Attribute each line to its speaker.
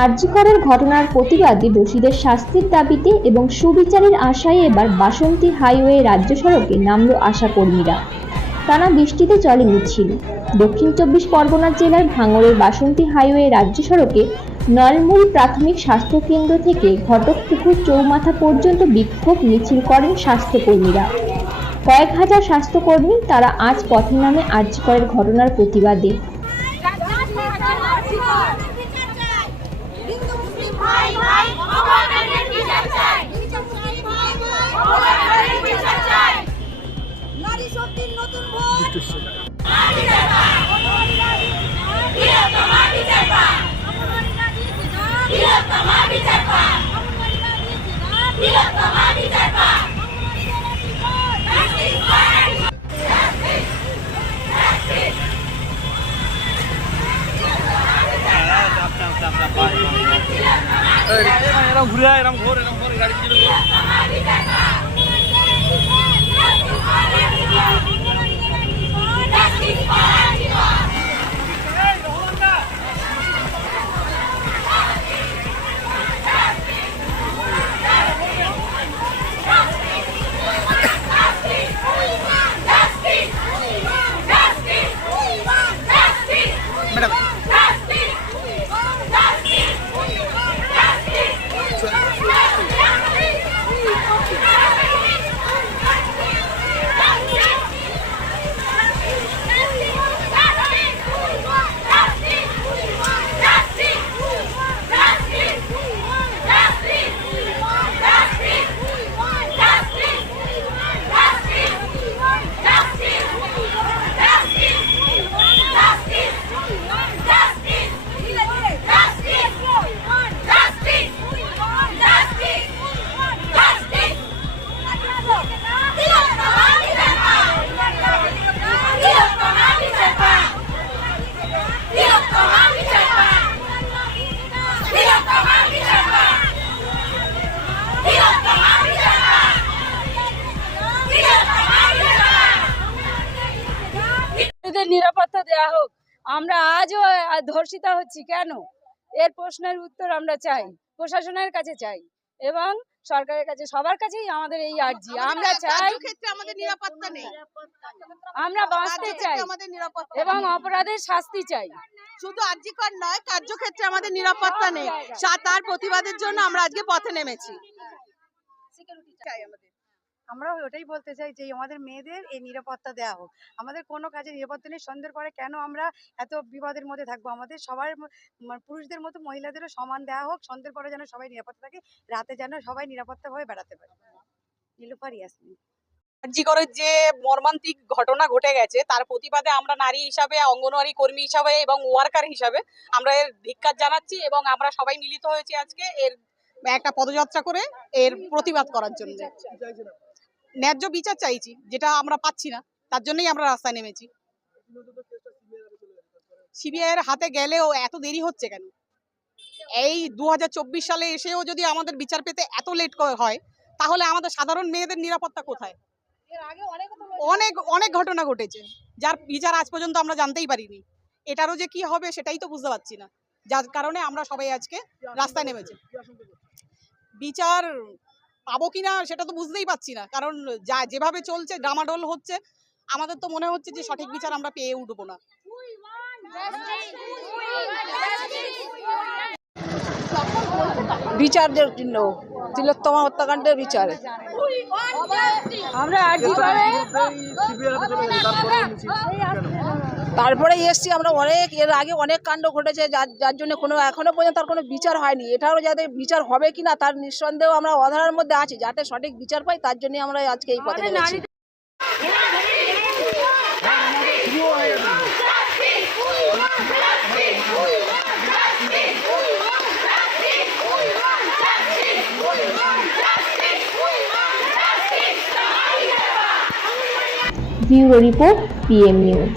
Speaker 1: আরজিকরের ঘটনার প্রতিবাদে দোষীদের শাস্তির দাবিতে এবং সুবিচারের আশায় এবার বাসন্তী হাইওয়ে রাজ্য সড়কে নামল আশাকর্মীরা টানা বৃষ্টিতে চলে মিছিল। দক্ষিণ চব্বিশ পরগনা জেলার ভাঙড়ের বাসন্তী হাইওয়ে রাজ্য সড়কে নলমূল প্রাথমিক স্বাস্থ্য কেন্দ্র থেকে ঘটকপুকুর চৌমাথা পর্যন্ত বিক্ষোভ মিছিল করেন স্বাস্থ্যকর্মীরা। কয়েক হাজার স্বাস্থ্যকর্মী তারা আজ পথে নামে আরজিকরের ঘটনার প্রতিবাদে
Speaker 2: এরকম ঘুরে এরকম ঘোর এরকম ঘোর গাড়ি
Speaker 3: নিরাপত্তা দেওয়া হোক। আমরা আজও ধর্ষিতা হচ্ছি কেন? এর প্রশ্নের উত্তর আমরা চাই প্রশাসনের কাছে চাই এবং সরকারের কাছে সবার কাছেই আমাদের এই আর্জি। আমরা চাই
Speaker 4: ক্ষেত্রে আমাদের নিরাপত্তা নেই।
Speaker 3: আমরা বাঁচতে চাই
Speaker 4: কার্যক্ষেত্রে আমাদের নিরাপত্তা
Speaker 3: এবং অপরাধের শাস্তি চাই।
Speaker 4: শুধু আর্যিকর নয় কার্যক্ষেত্রে আমাদের নিরাপত্তা নেই। তার প্রতিবাদের জন্য আমরা আজকে পথে নেমেছি। চাই আমাদের।
Speaker 5: আমরা ওটাই বলতে চাই যে আমাদের মেয়েদের এই নিরাপত্তা দেওয়া হোক। আমাদের কোনো কাজে নিরাপত্তা নেই সন্দেহ করে কেন আমরা এত বিপদের মধ্যে থাকব? আমাদের সবার মানে পুরুষদের মতো মহিলাদেরও সমান দেওয়া হোক সন্দেহ করে যেন সবাই নিরাপত্তা থাকে রাতে যেন সবাই নিরাপত্তাভাবে বেড়াতে পারে। নীলুফার ইয়াসমিন
Speaker 4: যে মর্মান্তিক ঘটনা ঘটে গেছে তার প্রতিবাদে আমরা নারী হিসাবে অঙ্গনওয়াড়ি কর্মী হিসাবে এবং ওয়ার্কার হিসাবে আমরা এর ধিক্কার জানাচ্ছি এবং আমরা সবাই মিলিত হয়েছি আজকে এর একটা পদযাত্রা করে এর প্রতিবাদ করার জন্য। ন্যায্য বিচার চাইছি, যেটা আমরা পাচ্ছি না, তার জন্যই আমরা রাস্তায় নেমেছি। সিবিআই এর হাতে গেলেও এত দেরি হচ্ছে কেন? এই দু হাজার চব্বিশ সালে এসেও যদি আমাদের বিচার পেতে এত লেট হয়, তাহলে আমাদের সাধারণ মেয়েদের নিরাপত্তা কোথায়? অনেক অনেক ঘটনা ঘটেছে, যার বিচার আজ পর্যন্ত আমরা জানতেই পারিনি। এটারও যে কি হবে সেটাই তো বুঝতে পারছি না। যার কারণে আমরা সবাই আজকে রাস্তায় নেমেছি। বিচার পাবো কিনা সেটা তো বুঝতেই পারছি না। কারণ যা যেভাবে চলছে ডামাডোল হচ্ছে আমাদের তো মনে হচ্ছে যে সঠিক বিচার আমরা পেয়ে উঠবো না।
Speaker 6: বিচারের জন্য তিলোত্তমা হত্যাকাণ্ডের বিচারে।
Speaker 3: আমরা আর্জি করে
Speaker 6: তারপরে এসছি আমরা অনেক এর আগে অনেক কাণ্ড ঘটেছে যার যার জন্য কোনো এখনও পর্যন্ত তার কোনো বিচার হয়নি। এটারও যাতে বিচার হবে কি না তার নিঃসন্দেহ আমরা অধারার মধ্যে আছি। যাতে সঠিক বিচার পাই তার জন্য আমরা আজকে এই পথে নেমেছি।
Speaker 1: Bureau report PM news.